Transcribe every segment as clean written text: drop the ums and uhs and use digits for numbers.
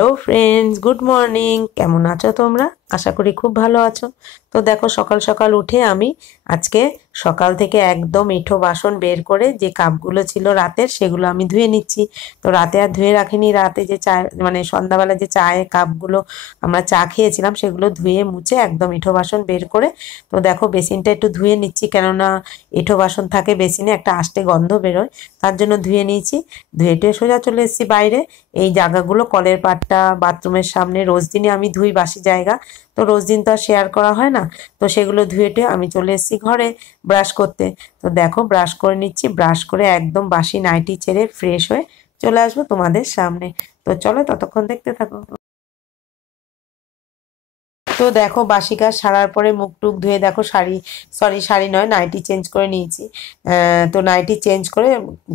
Hello friends, good morning. কেমন আছো তোমরা? আশা করি খুব ভালো আছো। তো দেখো, সকাল সকাল উঠে আমি আজকে সকাল থেকে একদম এঁঠো বাসন বের করে যে কাপগুলো ছিল রাতের, সেগুলো আমি ধুয়ে নিচ্ছি। তো রাতে আর ধুয়ে রাখিনি, রাতে যে চা মানে সন্ধ্যাবেলা যে চায়ের কাপগুলো আমরা চা খেয়েছিলাম সেগুলো ধুয়ে মুছে একদম এঁঠো বাসন বের করে, তো দেখো বেসিনটা একটু ধুয়ে নিচ্ছি, কেননা এঁঠো বাসন থাকে বেসিনে, একটা আষ্টে গন্ধ বেরোয়, তার জন্য ধুয়ে নিয়েছি। ধুয়ে টুয়ে সোজা চলে এসেছি বাইরে। এই জায়গাগুলো, কলের পাটটা, বাথরুমের সামনে রোজ দিনই আমি ধুই, বাসি জায়গা তো রোজ দিন তো আর শেয়ার করা হয় না। তো সেগুলো ধুয়ে টুয়ে আমি চলে এসেছি ঘরে ব্রাশ করতে। তো দেখো ব্রাশ করে নিচ্ছি, ব্রাশ করে একদম বাসি নাইটি ছেড়ে ফ্রেশ হয়ে চলে আসবো তোমাদের সামনে। তো চলো ততক্ষণ দেখতে থাকো। তো দেখো বাসি কাজ সারার পরে মুখ টুক ধুয়ে দেখো শাড়ি নয়, নাইটি চেঞ্জ করে নিয়েছি। তো নাইটি চেঞ্জ করে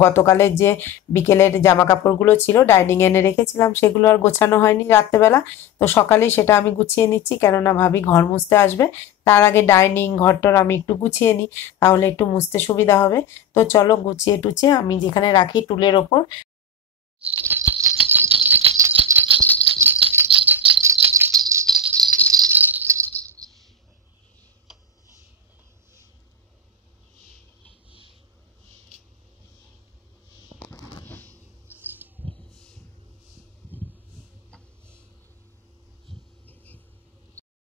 গতকালের যে বিকেলের জামা কাপড়গুলো ছিল ডাইনিং এনে রেখেছিলাম, সেগুলো আর গোছানো হয়নি রাত্রেবেলা। তো সকালেই সেটা আমি গুছিয়ে নিচ্ছি, কেননা ভাবি ঘর মুছতে আসবে, তার আগে ডাইনিং ঘরটার আমি একটু গুছিয়ে নিই, তাহলে একটু মুছতে সুবিধা হবে। তো চলো গুছিয়ে টুছিয়ে আমি যেখানে রাখি টুলের ওপর।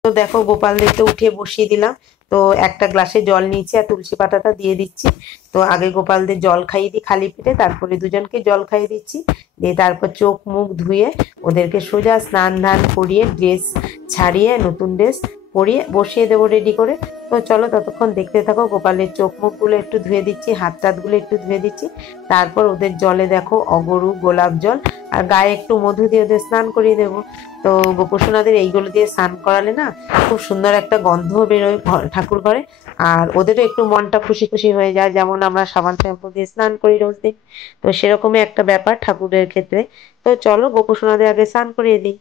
তো দেখো গোপালদেরকে উঠিয়ে বসিয়ে দিলাম। তো একটা গ্লাসে জল নিয়েছি আর তুলসী পাতাটা দিয়ে দিচ্ছি। তো আগে গোপালদের জল খাইয়ে দিই খালি পেটে, তারপরে দুজনকে জল খাইয়ে দিচ্ছি। দিয়ে তারপর চোখ মুখ ধুয়ে ওদেরকে সোজা স্নান ধান করিয়ে ড্রেস ছাড়িয়ে নতুন ড্রেস পরিয়ে বসিয়ে দেবো রেডি করে। তো চলো ততক্ষণ দেখতে থাকো। গোপালের চোখ মুখগুলো একটু ধুয়ে দিচ্ছি, হাত টাতগুলো একটু ধুয়ে দিচ্ছি। তারপর ওদের জলে দেখো অগরু গোলাপ জল আর গায়ে একটু মধু দিয়ে ওদের স্নান করিয়ে দেবো। তো গোপসোনাদের এইগুলো দিয়ে স্নান করালে না খুব সুন্দর একটা গন্ধ বেরোয় ঠাকুর ঘরে। আর ওদেরও একটু মনটা খুশি খুশি হয়ে যায়, যেমন আমরা সাবান শ্যাম্পু দিয়ে স্নান করি রোজ দিন। তো সেরকমই একটা ব্যাপার ঠাকুরের ক্ষেত্রে। তো চলো গোপসোনাদের আগে স্নান করিয়ে দিই।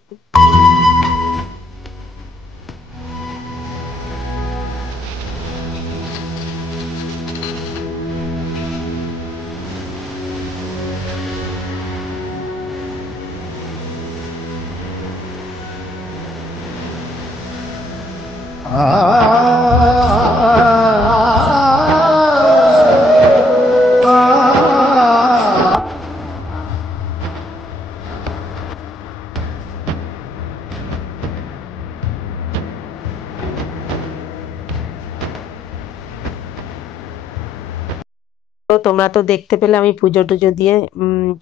তো তোমরা তো দেখতে পেলে আমি পুজো টুজো দিয়ে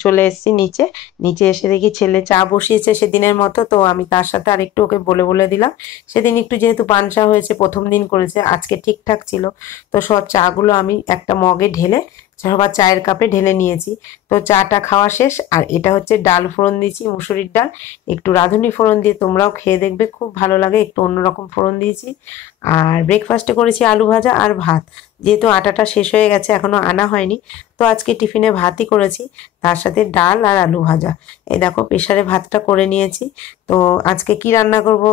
চলে এসেছি নিচে। নিচে এসে দেখি ছেলে চা বসিয়েছে সেদিনের মতো, তো আমি তার সাথে আরেকটু ওকে বলে বলে দিলাম। সেদিন একটু যেহেতু পানসা হয়েছে, প্রথম দিন করেছে, আজকে ঠিকঠাক ছিল। তো সব চাগুলো আমি একটা মগে ঢেলে সবার চায়ের কাপে ঢেলে নিয়েছি। তো চাটা খাওয়া শেষ। আর এটা হচ্ছে ডাল ফোড়ন দিয়েছি, মুসুরির ডাল, একটু রাঁধুনি ফোড়ন দিয়ে তোমরাও খেয়ে দেখবে, খুব ভালো লাগে, একটু অন্যরকম ফোড়ন দিয়েছি। আর ব্রেকফাস্টে করেছি আলু ভাজা আর ভাত, যেহেতু আটাটা শেষ হয়ে গেছে এখনো আনা হয়নি। তো আজকে টিফিনে ভাতই করেছি, তার সাথে ডাল আর আলু ভাজা। এই দেখো প্রেশারে ভাতটা করে নিয়েছি। তো আজকে কি রান্না করবো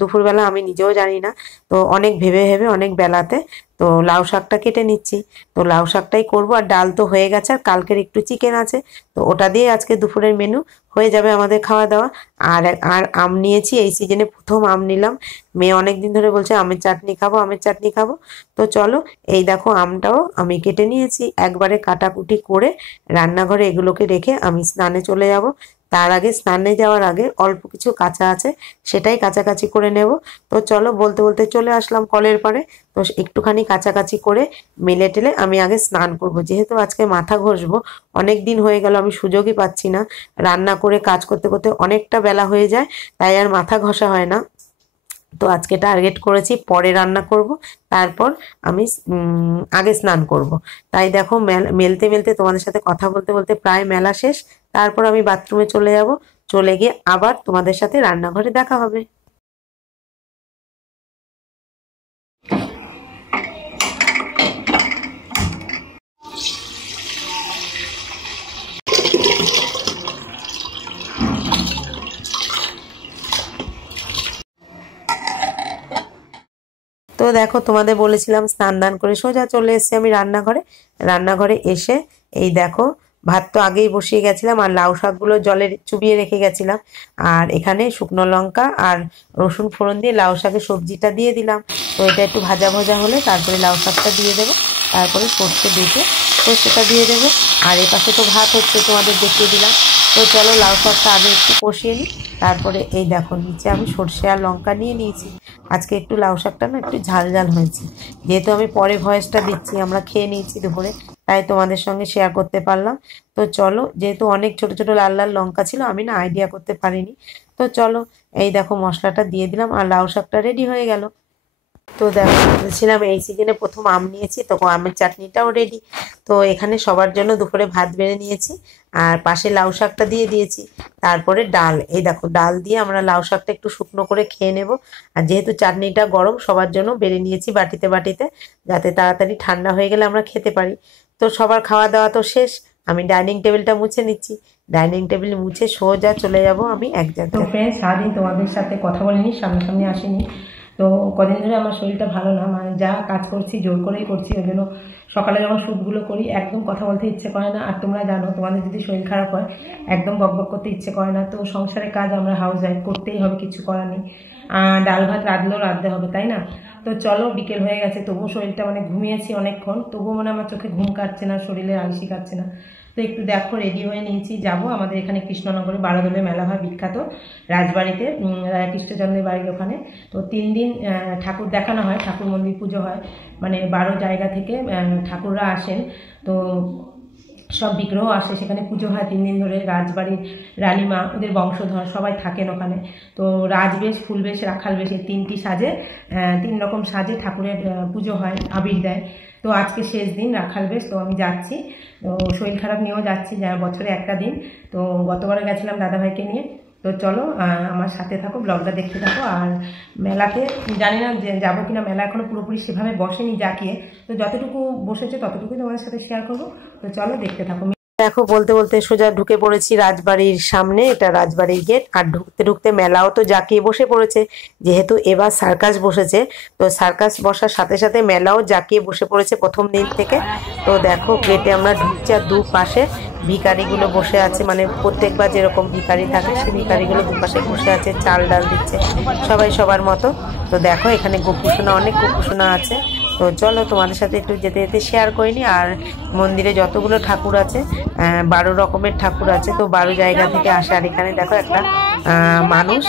দুপুরবেলা আমি নিজেও জানি না। তো অনেক ভেবে ভেবে অনেক বেলাতে তো লাউ শাকটা কেটে নিচ্ছি। তো লাউ শাকটাই করবো, আর ডাল তো হয়ে গেছে, আর কালকের একটু চিকেন আছে। তো ওটা দিয়ে আজকে দুপুরের মেনু হয়ে যাবে আমাদের খাওয়া দাওয়া। আর আর আম নিয়েছি, এই সিজনে প্রথম আম নিলাম। মেয়ে অনেক দিন ধরে বলছে আমের চাটনি খাবো, আমের চাটনি খাবো। তো চলো, এই দেখো আমটাও আমি কেটে নিয়েছি, একবারে কাটাকুটি করে রান্নাঘরে এগুলোকে রেখে আমি স্নানে চলে যাব। তার আগে স্নানে যাওয়ার আগে অল্প কিছু কাঁচা আছে, সেটাই কাছাকাছি করে নেব। তো চলো, বলতে বলতে চলে আসলাম কলের পাড়ে। তো একটুখানি কাছাকাছি করে মেলে টেলে আমি আগে স্নান করব, যেহেতু আজকে মাথা ঘষবো। অনেক দিন হয়ে গেল, আমি সুযোগই পাচ্ছি না, রান্না করে কাজ করতে করতে অনেকটা বেলা হয়ে যায়, তাই আর মাথা ঘষা হয় না। তো আজকে টার্গেট করেছি পরে রান্না করব, তারপর আমি আগে স্নান করব। তাই দেখো মেলতে মেলতে তোমাদের সাথে কথা বলতে বলতে প্রায় মেলা শেষ। তারপর আমি বাথরুমে চলে যাব, চলে গিয়ে আবার তোমাদের সাথে রান্নাঘরে দেখা হবে। তো দেখো তোমাদের বলেছিলাম স্নান দান করে সোজা চলে এসেছি আমি রান্নাঘরে। রান্নাঘরে এসে এই দেখো ভাত তো আগেই বসিয়ে গেছিলাম, আর লাউ শাকগুলো জলে চুবিয়ে রেখে গেছিলাম। আর এখানে শুকনো লঙ্কা আর রসুন ফোড়ন দিয়ে লাউ শাকের সবজিটা দিয়ে দিলাম। তো এটা একটু ভাজা ভাজা হলে তারপরে লাউ শাকটা দিয়ে দেবো, তারপরে সর্ষে বেটে সর্ষেটা দিয়ে দেবো। আর এপাশে তো ভাত হচ্ছে, তোমাদের দেখিয়ে দিলাম। তো চলো লাউ শাকটা আগে একটু কষিয়ে নিই, তারপরে এই দেখো নিচে আমি সর্ষে আর লঙ্কা নিয়ে নিয়েছি। আজকে একটু লাউ শাকটা না একটু ঝাল ঝাল হয়েছে, যেহেতু আমি পরে ভয়েসটা দিচ্ছি, আমরা খেয়ে নিয়েছি দুপুরে, তাই তোমাদের সঙ্গে শেয়ার করতে পারলাম। তো চলো, যেহেতু অনেক ছোট ছোট লাল লাল লঙ্কা ছিল, আমি না আইডিয়া করতে পারিনি। তো চলো, এই দেখো মশলাটা দিয়ে দিলাম আর লাউ শাকটা রেডি হয়ে গেল। তো দেখো বলছিলাম এই সিজনে প্রথম আম নিয়েছি, তো আমের চাটনিটাও রেডি। তো এখানে সবার জন্য দুপুরে ভাত বেড়ে নিয়েছি, আর পাশে লাউ শাকটা দিয়ে দিয়েছি। তারপরে ডাল, এই দেখো ডাল দিয়ে আমরা লাউ শাকটা একটু শুকনো করে খেয়ে নেব। আর যেহেতু চাটনিটা গরম, সবার জন্য বেড়ে নিয়েছি বাটিতে বাটিতে, যাতে তাড়াতাড়ি ঠান্ডা হয়ে গেলে আমরা খেতে পারি। তো সবার খাওয়া দাওয়া তো শেষ, আমি ডাইনিং টেবিলটা মুছে নিচ্ছি। ডাইনিং টেবিল মুছে সোজা চলে যাব আমি এক জায়গায়। তো ফ্রেন্ডস, সারাদিন তোমাদের সাথে কথা বলিনি, সামনাসামনি আসিনি। তো কদিন ধরে আমার শরীরটা ভালো না, মানে যা কাজ করছি জোর করেই করছি, ওই জন্য সকালে যখন শ্যুটগুলো করি একদম কথা বলতে ইচ্ছে করে না। আর তোমরা জানো, তোমাদের যদি শরীর খারাপ হয় একদম বকবক করতে ইচ্ছে করে না। তো সংসারের কাজ আমরা হাউস ওয়াইফ করতেই হবে, কিছু করার নেই। ডাল ভাত রাঁধলেও রাঁধতে হবে, তাই না? তো চলো, বিকেল হয়ে গেছে, তবুও শরীরটা মানে ঘুমিয়েছি অনেকক্ষণ, তবুও মানে আমার চোখে ঘুম কাটছে না, শরীরে আলসি কাটছে না। তো একটু দেখো রেডি হয়ে নিয়েছি, যাব আমাদের এখানে কৃষ্ণনগরে বারোদলে মেলা হয় বিখ্যাত, রাজবাড়িতে, কৃষ্ণচন্দ্রের বাড়ির ওখানে। তো 3 দিন ঠাকুর দেখানো হয়, ঠাকুর মন্দির পুজো হয়, মানে 12 জায়গা থেকে ঠাকুররা আসেন। তো সব বিগ্রহ আসে, সেখানে পুজো হয় 3 দিন ধরে। রাজবাড়ির রানীমা, ওদের বংশধর সবাই থাকেন ওখানে। তো রাজবেশ, ফুলবেশ, রাখাল বেশ, এই 3টি সাজে 3 রকম সাজে ঠাকুরের পুজো হয়, আবির দেয়। তো আজকে শেষ দিন রাখাল বেশ, তো আমি যাচ্ছি। তো শরীর খারাপ নিয়েও যাচ্ছি, যা বছরে একটা দিন। তো গতবারে গেছিলাম দাদাভাইকে নিয়ে। তো চলো আমার সাথে থাকো, ব্লগটা দেখতে থাকো। আর মেলাতে জানি না যে যাবো কিনা, মেলা এখনো পুরোপুরি সেভাবে বসেনি জাঁকিয়ে, তো যতটুকু বসেছে ততটুকুই তোমাদের সাথে শেয়ার করবো। তো চলো দেখতে থাকো। দেখো বলতে বলতে সোজা ঢুকে পড়েছি রাজবাড়ির সামনে, এটা রাজবাড়ির গেট। আর ঢুকতে ঢুকতে মেলাও তো জাঁকিয়ে বসে পড়েছে, যেহেতু এবার সার্কাস বসেছে। তো সার্কাস বসার সাথে সাথে মেলাও জাঁকিয়ে বসে পড়েছে প্রথম দিন থেকে। তো দেখো গেটে আমরা ঢুকছি, আর দুপাশে ভিখারিগুলো বসে আছে, মানে প্রত্যেকবার যেরকম ভিখারি থাকে সেই ভিখারিগুলো দুপাশে বসে আছে, চাল ডাল দিচ্ছে সবাই সবার মতো। তো দেখো এখানে গোপুসোনা, অনেক গোপুসোনা আছে। তো চলো তোমাদের সাথে একটু যেতে যেতে শেয়ার করিনি। আর মন্দিরে যতগুলো ঠাকুর আছে, 12 রকমের ঠাকুর আছে, তো 12 জায়গা থেকে আসে। আর এখানে দেখো একটা মানুষ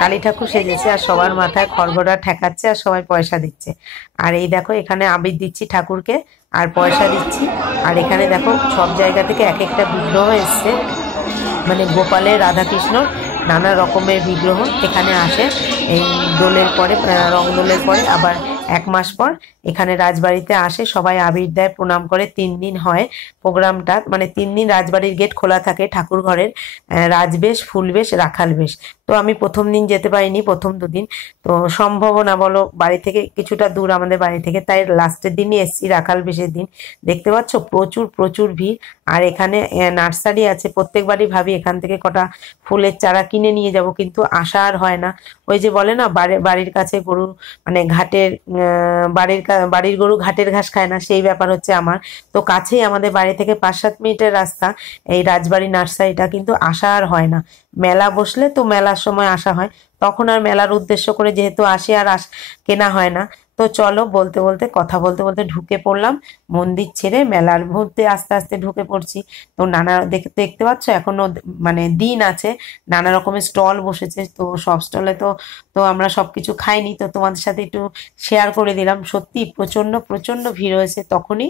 কালী ঠাকুর সেজেছে, আর সবার মাথায় খড়গড়া ঠেকাচ্ছে, আর সবাই পয়সা দিচ্ছে। আর এই দেখো এখানে আবির দিচ্ছি ঠাকুরকে, আর পয়সা দিচ্ছি। আর এখানে দেখো সব জায়গা থেকে এক একটা বিগ্রহ এসছে, মানে গোপালের, রাধাকৃষ্ণর, নানা রকমের বিগ্রহ এখানে আসে। এই দোলের পরে, রং দোলের পরে আবার 1 মাস পর এখানে রাজবাড়িতে আসে, সবাই আবির দেয়, প্রণাম করে। 3 দিন হয় প্রোগ্রামটা, মানে 3 দিন রাজবাড়ির গেট খোলা থাকে ঠাকুর ঘরের, রাজবেশ, ফুলবেশ, রাখাল বেশ। তো আমি প্রথম দিন যেতে পারিনি, প্রথম 2 দিন তো সম্ভাবনা বলো, বাড়ি থেকে কিছুটা দূর আমাদের বাড়ি থেকে, তাই লাস্টের দিনই এসছি, রাখাল বেশের দিন। দেখতে পাচ্ছ প্রচুর প্রচুর ভিড়। আর এখানে নার্সারি আছে, প্রত্যেকবারই ভাবি এখান থেকে কটা ফুলের চারা কিনে নিয়ে যাব, কিন্তু আসা আর হয় না। ওই যে বলে না, বাড়ির কাছে গরু, মানে ঘাটের বাড়ির গরু ঘাটের ঘাস খায় না, সেই ব্যাপার হচ্ছে আমার। তো কাছেই আমাদের বাড়ি থেকে 5-7 মিনিটের রাস্তা এই রাজবাড়ি নার্সারিটা, কিন্তু আসা আর হয় না। মেলা বসলে তো মেলার সময় আসা হয়, তখন আর মেলার উদ্দেশ্য করে যেহেতু আসে, আর কেনা হয় না। তো চলো বলতে বলতে, কথা বলতে বলতে ঢুকে পড়লাম মন্দির ছেড়ে, মেলার মধ্যে আস্তে আস্তে ঢুকে পড়ছি। তো নানা দেখতে পাচ্ছ এখনো মানে দিন আছে, নানা রকমের স্টল বসেছে। তো সব স্টলে তো তো আমরা সবকিছু খাইনি, তো তোমাদের সাথে একটু শেয়ার করে দিলাম। সত্যি প্রচন্ড প্রচন্ড ভিড় হয়েছে তখনই,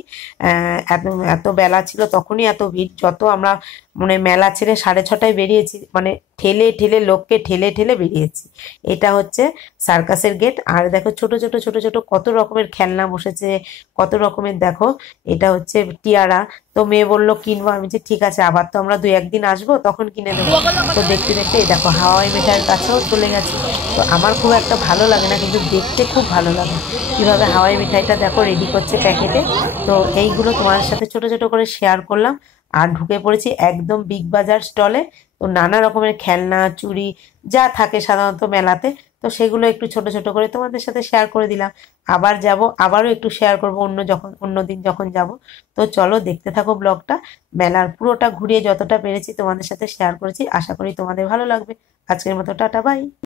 এত এত বেলা ছিল তখনই এত ভিড়। যত আমরা মানে মেলা ছেড়ে 6:30টায় বেরিয়েছি, মানে ঠেলে ঠেলে লোককে ঠেলে ঠেলে বেরিয়েছি। এটা হচ্ছে সার্কাসের গেট। আর দেখো ছোট ছোট ছোট ছোট কত রকমের খেলনা বসেছে, কত রকমের। দেখো এটা হচ্ছে টিয়ারা। তো মেয়ে বললো কিনবো, আমি যে ঠিক আছে, আবার তো আমরা 2-1 দিন আসবো, তখন কিনে দেবো। তো দেখতে দেখতে এই দেখো হাওয়াই মিঠাইয়ের কাছেও চলে গেছে। তো আমার খুব একটা ভালো লাগে না, কিন্তু দেখতে খুব ভালো লাগে কিভাবে হাওয়াই মিঠাইটা দেখো রেডি করছে প্যাকেটে। তো এইগুলো তোমাদের সাথে ছোট ছোট করে শেয়ার করলাম। আর ঢুকে পড়েছি একদম বিগ বাজার স্টলে। তো নানা রকমের খেলনা, চুড়ি যা থাকে সাধারণত মেলাতে, তো সেগুলো একটু ছোট ছোট করে তোমাদের সাথে শেয়ার করে দিলাম। আবার যাব, আবারও একটু শেয়ার করব অন্য দিন যখন যাব। তো চলো দেখতে থাকো ব্লগটা। মেলার পুরোটা ঘুরিয়ে যতটা পেরেছি তোমাদের সাথে শেয়ার করেছি, আশা করি তোমাদের ভালো লাগবে। আজকের মতো টাটা, বাই।